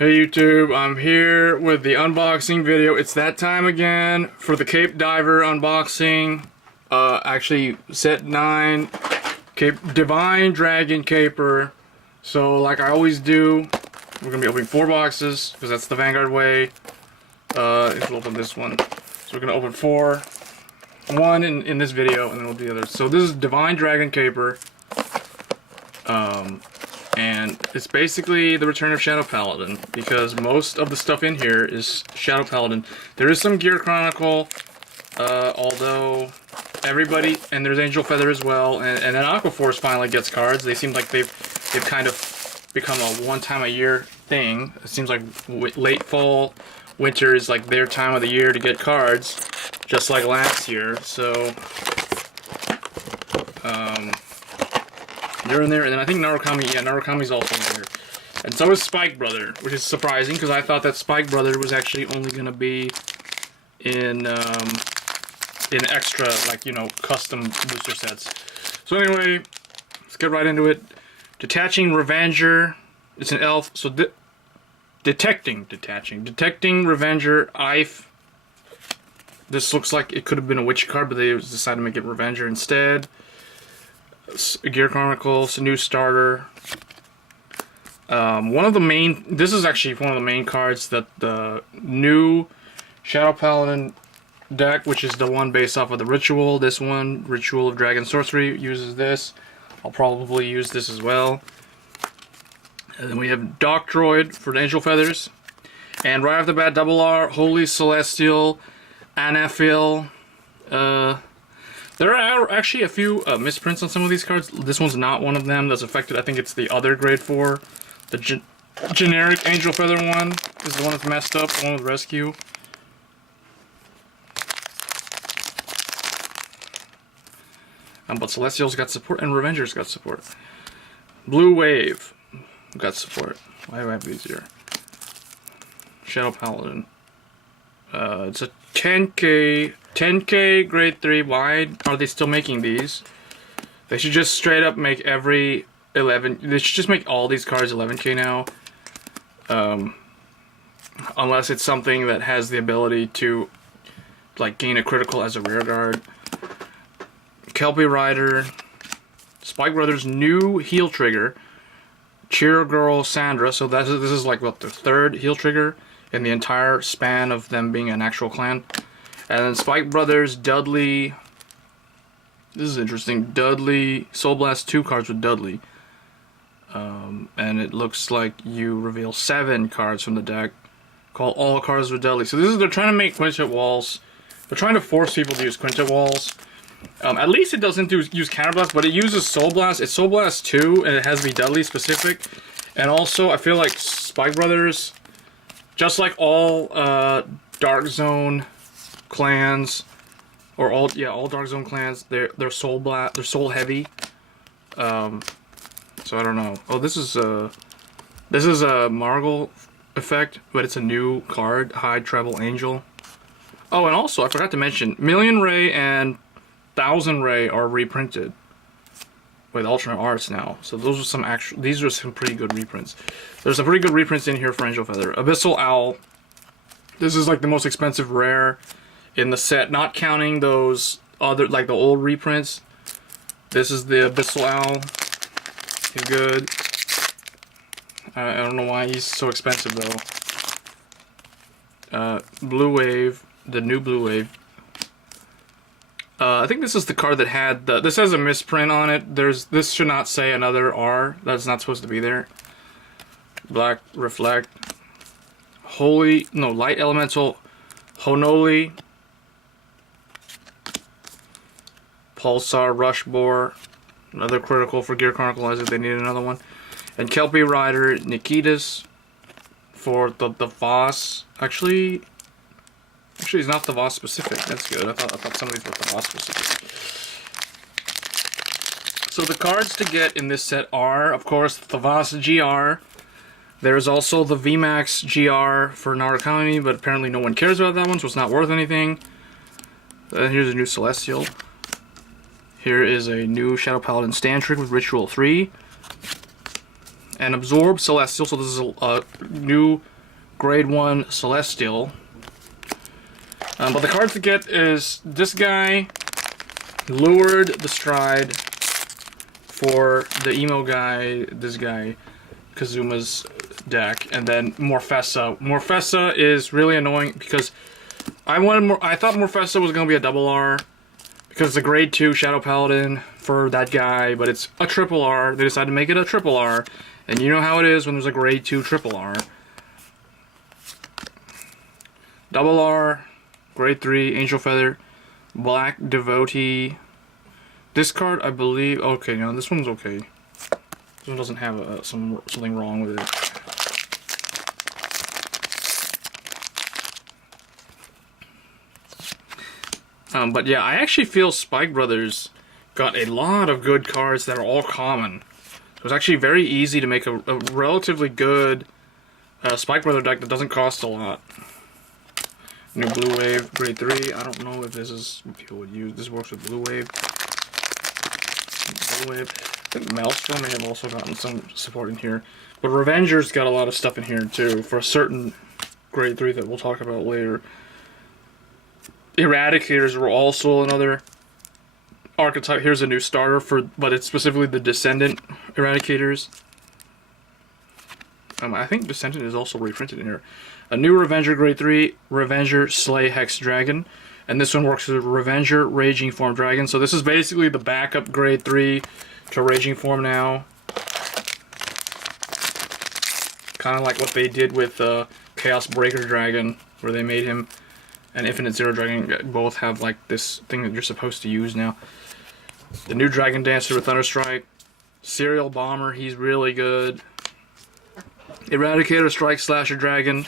Hey YouTube, I'm here with the unboxing video. It's that time again for the Cape Diver unboxing. Actually, set 9, Divine Dragon Caper. So like I always do, we're gonna be opening 4 boxes because that's the Vanguard way. We'll open this one. So we're gonna open 4. One in this video, and then we'll do the other. So this is Divine Dragon Caper. And it's basically the return of Shadow Paladin, because most of the stuff in here is Shadow Paladin. There is some Gear Chronicle, although everybody, and there's Angel Feather as well, and then Aqua Force finally gets cards. They seem like they've kind of become a one-time-a-year thing. It seems like late fall, winter is like their time of the year to get cards, just like last year. So they're in there, and then I think Narukami's also in here. And so is Spike Brother, which is surprising, because I thought that Spike Brother was actually only going to be in extra, like, you know, custom booster sets. So anyway, let's get right into it. Detaching Revenger. It's an elf, so Detecting Revenger, Ife. This looks like it could have been a witch card, but they decided to make it Revenger instead. Gear Chronicle, it's a new starter. This is actually one of the main cards that the new Shadow Paladin deck, which is the one based off of the Ritual. This one, Ritual of Dragon Sorcery, uses this. I'll probably use this as well. And then we have Doc Droid for the Angel Feathers. And right off the bat, Double R, Holy Celestial, Anaphil. There are actually a few misprints on some of these cards. This one's not one of them that's affected. I think it's the other grade 4. The generic Angel Feather one is the one that's messed up, the one with Rescue. But Celestial's got support, and Revenger's got support. Blue Wave got support. Why do I have these here? Shadow Paladin. It's a 10K grade 3. Why are they still making these? They should just straight up make every 11. They should just make all these cards 11K now. Unless it's something that has the ability to like gain a critical as a rear guard. Kelpie Rider. Spike Brothers' new heal trigger. Cheer Girl Sandra. So this is like what, the 3rd heal trigger in the entire span of them being an actual clan. And then Spike Brothers, Dudley. This is interesting. Dudley, Soul Blast 2 cards with Dudley. And it looks like you reveal 7 cards from the deck. Call all cards with Dudley. So they're trying to make Quintet Walls. They're trying to force people to use Quintet Walls. At least it doesn't use Counterblast, but it uses Soul Blast. It's Soul Blast 2, and it has to be Dudley specific. And also, I feel like Spike Brothers, just like all Dark Zone clans, or all Dark Zone clans, they're Soul heavy. So I don't know. Oh, this is a Margle effect, but it's a new card, High Treble Angel. Oh, and also I forgot to mention, Million Ray and 1000 Ray are reprinted with alternate arts now. So those are some these are some pretty good reprints. There's some pretty good reprints in here for Angel Feather. Abyssal Owl. This is like the most expensive rare in the set, not counting those other, like the old reprints. This is the Abyssal Owl. He's good. I don't know why he's so expensive though. Blue Wave, the new Blue Wave. I think this is the card that had this has a misprint on it. This should not say another R. That's not supposed to be there. Black Reflect. Light Elemental. Honoli. Pulsar Rushbore. Another critical for Gear Chronicle as if they need another one. And Kelpie Rider Nikitas for the Voss. Actually, it's not the Voss specific. That's good. I thought some of these were the Voss specific. So the cards to get in this set are, of course, the Voss GR. There's also the VMAX GR for Narukami, but apparently no one cares about that one, so it's not worth anything. Here's a new Celestial. Here is a new Shadow Paladin Stand Trick with Ritual 3. and Absorb Celestial. So this is a new Grade 1 Celestial. But the cards to get is this guy, Lured the Stride for the emo guy, this guy, Kazuma's deck, and then Morfessa. Morfessa is really annoying because I thought Morfessa was going to be a double R because it's a grade 2 Shadow Paladin for that guy, but it's a triple R. They decided to make it a triple R, and you know how it is when there's a grade 2 triple R. Double R, grade 3, Angel Feather, Black Devotee. This card, I believe, okay, no, this one's okay. This one doesn't have something wrong with it. But yeah, I actually feel Spike Brothers got a lot of good cards that are all common. It was actually very easy to make a relatively good Spike Brother deck that doesn't cost a lot. New Blue Wave, grade 3. I don't know if this is what people would use. This works with Blue Wave. Blue Wave. I think Maelstrom may have also gotten some support in here. But Revenger's got a lot of stuff in here too, for a certain grade 3 that we'll talk about later. Eradicators were also another archetype. Here's a new starter but it's specifically the Descendant Eradicators. I think Descendant is also reprinted in here. A new Revenger grade 3, Revenger Slay Hex Dragon. And this one works with Revenger Raging Form Dragon. So this is basically the backup grade 3 to Raging Form now. Kind of like what they did with Chaos Breaker Dragon, where they made him and Infinite Zero Dragon both have like this thing that you're supposed to use now. The new Dragon Dancer with Thunderstrike. Serial Bomber, he's really good. Eradicator Strike Slasher Dragon.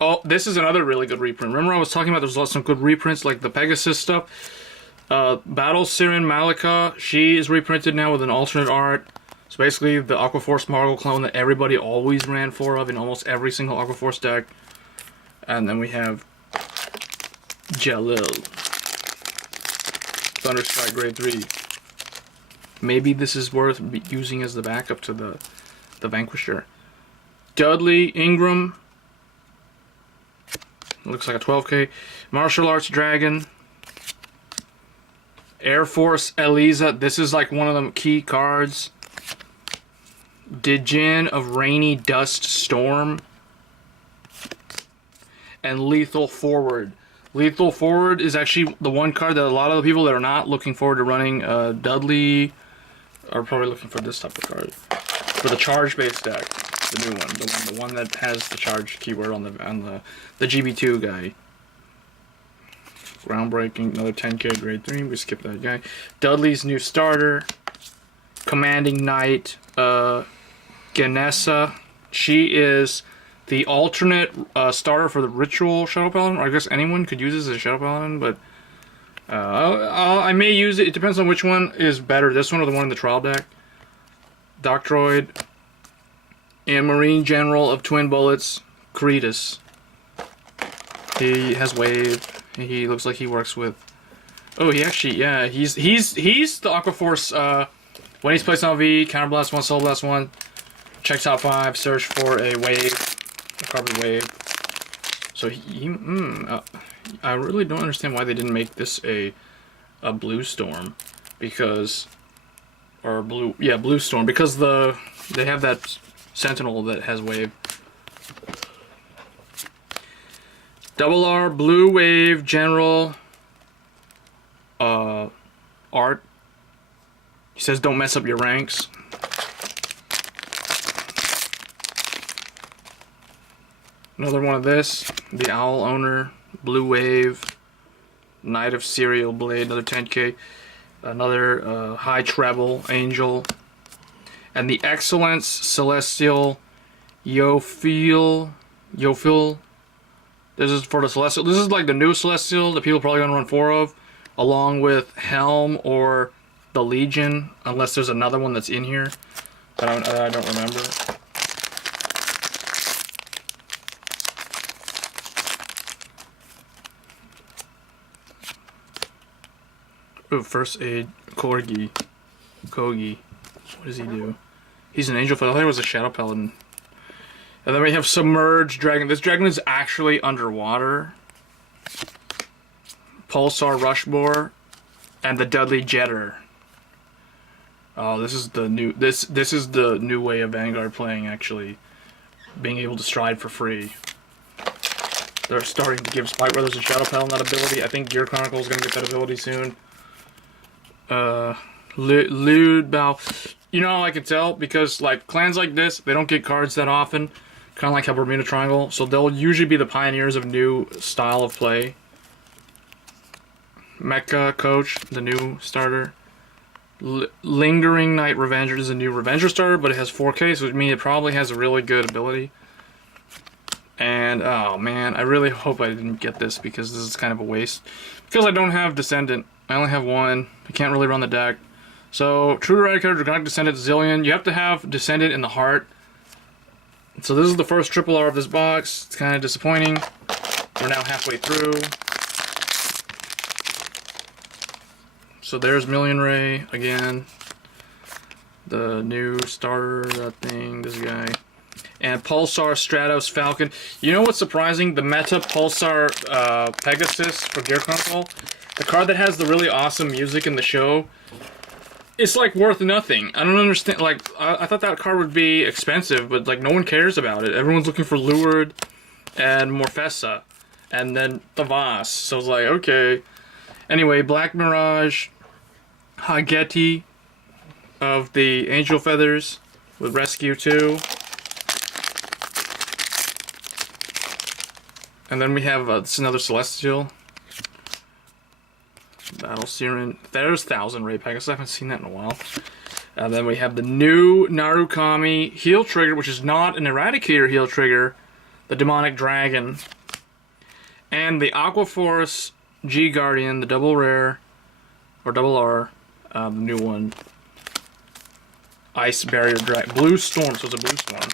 Oh, this is another really good reprint. Remember I was talking about there's some good reprints like the Pegasus stuff? Battle Siren Malika, she is reprinted now with an alternate art. So basically the Aquaforce Margle clone that everybody always ran for in almost every single Aquaforce deck. And then we have Jalil. Thunderstrike grade 3. Maybe this is worth using as the backup to the Vanquisher. Dudley Ingram. Looks like a 12k. Martial Arts Dragon. Air Force Eliza. This is like one of the key cards. Djinn of Rainy Dust Storm. And Lethal Forward. Lethal Forward is actually the one card that a lot of the people that are not looking forward to running Dudley are probably looking for this type of card. For the charge-based deck. The new one. The one that has the charge keyword on the GB2 guy. Groundbreaking, another 10k grade 3. We skipped that guy. Dudley's new starter. Commanding Knight. Ganessa. She is the alternate starter for the Ritual Shadow Paladin. Or I guess anyone could use this as a Shadow Paladin, but I may use it. It depends on which one is better. This one or the one in the trial deck. Doctroid. And Marine General of Twin Bullets, Cretus. He has wave. He looks like he works with. Oh, he actually, yeah, he's the Aquaforce. When he's placed on V, Counterblast 1, Soul Blast 1, check top 5, search for a wave, a carbon wave. So I really don't understand why they didn't make this a Blue Storm, because, or blue, yeah, Blue Storm, because they have that Sentinel that has wave. Double R, Blue Wave, General, Art. He says don't mess up your ranks. Another one of this, the Owl Owner, Blue Wave, Knight of Serial Blade, another 10k. Another High Treble, Angel. And the Excellence Celestial Yophil. This is for the Celestial. This is like the new Celestial that people are probably going to run 4 of, along with Helm or the Legion, unless there's another one that's in here that I don't remember. Ooh, First Aid Kogi. What does he do? He's an Angel Feather. I thought it was a Shadow Paladin. And then we have Submerged Dragon. This dragon is actually underwater. Pulsar Rushboar. And the Dudley Jetter. Oh, this is the new this is the new way of Vanguard playing, actually. Being able to stride for free. They're starting to give Spike Brothers and Shadow Paladin that ability. I think Gear Chronicle is going to get that ability soon. Lewd Bow. You know how I can tell? Because, like, clans like this, they don't get cards that often. Kind of like how Bermuda Triangle. So they'll usually be the pioneers of new style of play. Mecha Coach, the new starter. Lingering Night Revenger is a new Revenger starter, but it has 4K, so it means it probably has a really good ability. And, oh man, I really hope I didn't get this because this is kind of a waste. Because I don't have Descendant. I only have one. I can't really run the deck. So, True Eradicator, Draconic Descendant, Zillion. You have to have Descendant in the heart. So this is the first triple R of this box. It's kind of disappointing. We're now halfway through. So there's Million Ray again. The new starter, that thing, this guy. And Pulsar Stratos Falcon. You know what's surprising? The meta Pulsar Pegasus for Gear Chronicle. The card that has the really awesome music in the show. It's like worth nothing. I don't understand. Like, I thought that card would be expensive, but like no one cares about it. Everyone's looking for Lured and Morfessa, and then Thavas. So it's like, okay. Anyway, Black Mirage, Hageti of the Angel Feathers with Rescue 2. And then we have it's another Celestial. Battle Siren. There's Thousand Ray Pegasus. I haven't seen that in a while. And then we have the new Narukami Heal Trigger, which is not an Eradicator Heal Trigger. The Demonic Dragon. And the Aqua Force G Guardian, the double rare, or double R, the new one. Ice Barrier Dragon. Blue Storm, so it's a Blue Storm.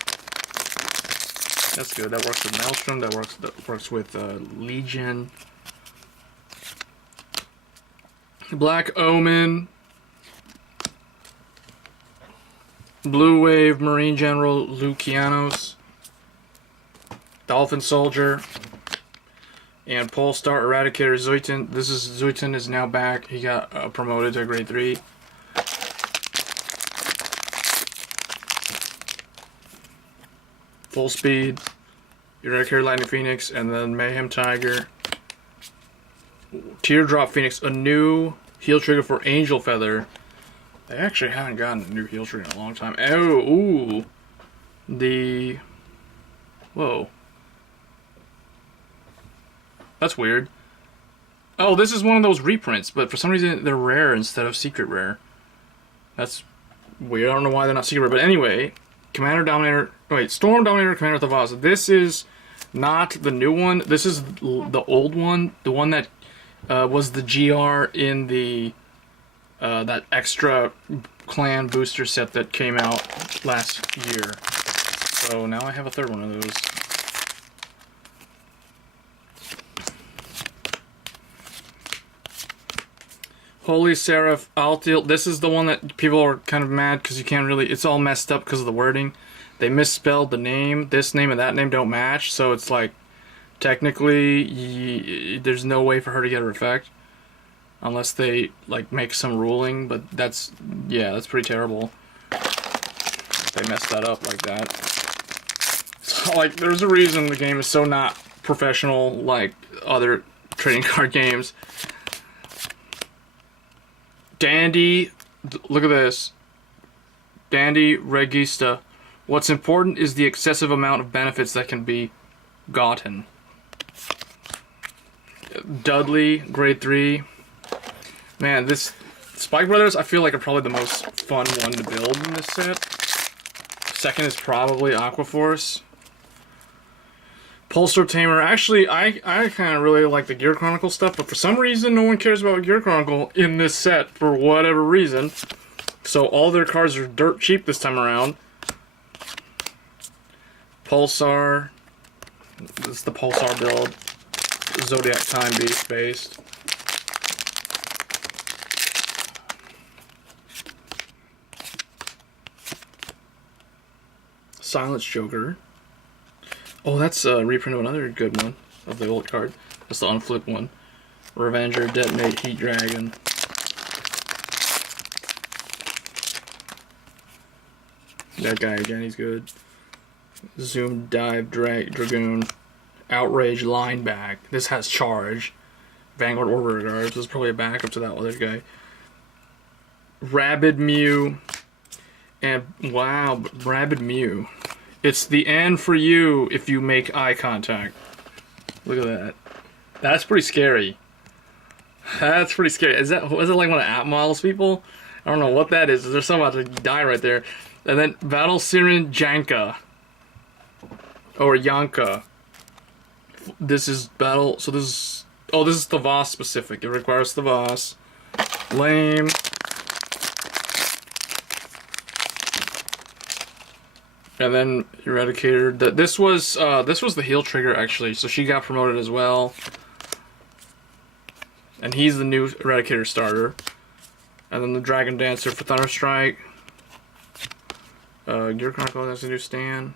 That's good. That works with Maelstrom. That works with Legion. Black Omen. Blue Wave Marine General Lucianos. Dolphin Soldier. And Polestar Eradicator Zuiten. Zuiten is now back. He got promoted to grade 3. Full Speed. Eradicator Lightning Phoenix. And then Mayhem Tiger. Teardrop Phoenix. A new heal trigger for Angel Feather. They actually haven't gotten a new heal trigger in a long time. Oh, ooh. The... Whoa. That's weird. Oh, this is one of those reprints, but for some reason they're rare instead of secret rare. That's weird. I don't know why they're not secret rare, but anyway, Commander Dominator. Wait, Storm Dominator, Commander Thavas. This is not the new one. This is the old one, the one that was the GR in the that extra clan booster set that came out last year. So now I have a third one of those. Holy Seraph Altil. This is the one that people are kind of mad because you can't really... It's all messed up because of the wording. They misspelled the name. This name and that name don't match. So it's like... Technically, there's no way for her to get her effect. Unless they, like, make some ruling. But that's... Yeah, that's pretty terrible. They messed that up like that. So, like, there's a reason the game is so not professional like other trading card games. Dandy, look at this. Dandy Regista. What's important is the excessive amount of benefits that can be gotten. Dudley, grade 3. Man, this Spike Brothers I feel like are probably the most fun one to build in this set. Second is probably Aqua Force. Pulsar Tamer. Actually, I kind of really like the Gear Chronicle stuff, but for some reason no one cares about Gear Chronicle in this set for whatever reason. So all their cards are dirt cheap this time around. Pulsar. This is the Pulsar build. Zodiac Time Beast based. Silence Joker. Oh, that's a reprint of another good one of the old card. That's the unflipped one. Revenger, Detonate, Heat Dragon. That guy again, he's good. Zoom, Dive, Dragoon. Outrage, Lineback. This has Charge. Vanguard or Rear Guard. This is probably a backup to that other guy. Rabid Mew. And wow, Rabid Mew. It's the end for you if you make eye contact. Look at that. That's pretty scary. That's pretty scary. Is it like one of App Models people? I don't know what that is. There's someone about to die right there. And then Battle Siren Janka. Or Yanka. This is Battle... So this is... Oh, this is the Voss specific. It requires the Voss. Lame. And then Eradicator. This was the heel trigger actually, so she got promoted as well. And he's the new Eradicator starter. And then the Dragon Dancer for Thunderstrike. Gear Chronicle, that's a new stand.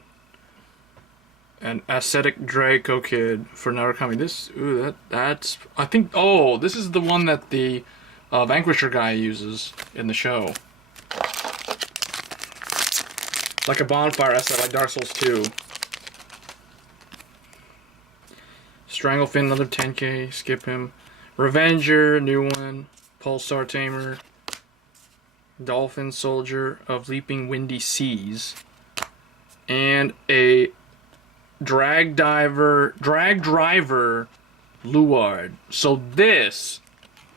And Ascetic Draco Kid for Narukami. That's I think. Oh, this is the one that the Vanquisher guy uses in the show. Like a bonfire asset, like Dark Souls 2. Stranglefin, another 10k. Skip him. Revenger, new one. Pulsar Tamer. Dolphin Soldier of Leaping Windy Seas. And a Drag Driver Luard. So this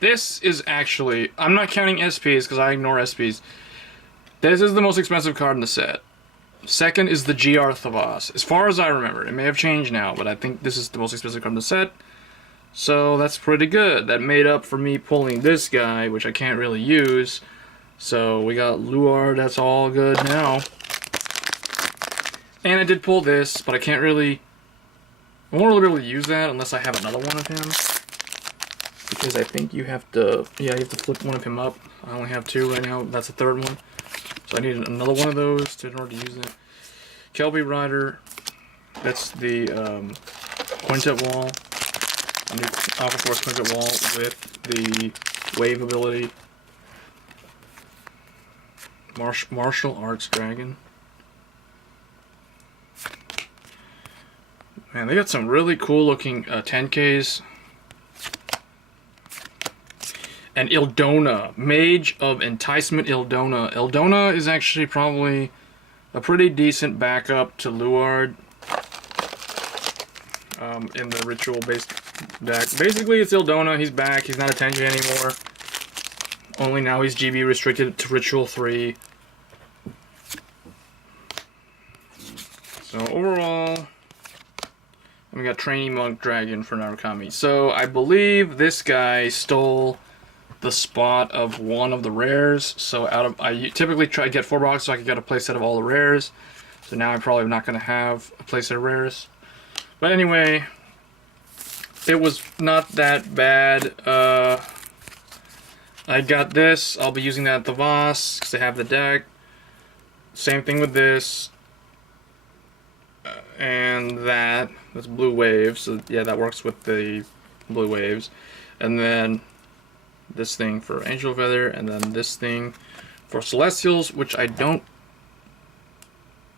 is actually, I'm not counting SPs because I ignore SPs. This is the most expensive card in the set. Second is the GR Thavas. As far as I remember, it may have changed now, but I think this is the most expensive card in the set. So that's pretty good. That made up for me pulling this guy, which I can't really use. So we got Luard, that's all good now. And I did pull this, but I won't really be able to use that unless I have another one of him. Because I think you have to, you have to flip one of him up. I only have two right now, that's the third one. So I need another one of those in order to use it. Kelby Rider, that's the Quintet Wall. A new Alpha Force Quintet Wall with the Wave ability. Martial Arts Dragon. Man, they got some really cool looking 10Ks. And Ildona, Mage of Enticement Ildona. Ildona is actually probably a pretty decent backup to Luard in the ritual-based deck. Basically, it's Ildona. He's back. He's not a 10K anymore. Only now he's GB restricted to Ritual 3. So overall, we got Trainee Monk Dragon for Narukami. So I believe this guy stole the spot of one of the rares. So I typically try to get 4 boxes so I can get a playset of all the rares. So now I'm probably not going to have a playset of rares. But anyway, it was not that bad. I got this. I'll be using that at the Voss because I have the deck. Same thing with this. And that's Blue Waves. So yeah, that works with the Blue Waves. And then this thing for Angel Feather, and then this thing for Celestials, which I don't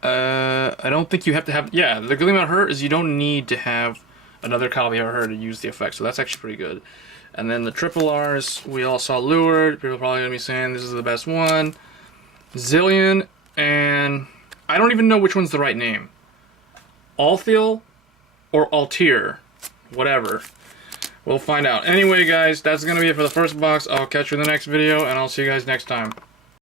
think you have to have. Yeah, the good thing about her is you don't need to have another copy of her to use the effect, so that's actually pretty good. And then the triple R's, we all saw Lured. People are probably going to be saying this is the best one. Zillion, and I don't even know which one's the right name. Althiel or Altier, whatever. We'll find out. Anyway, guys, that's going to be it for the first box. I'll catch you in the next video, and I'll see you guys next time.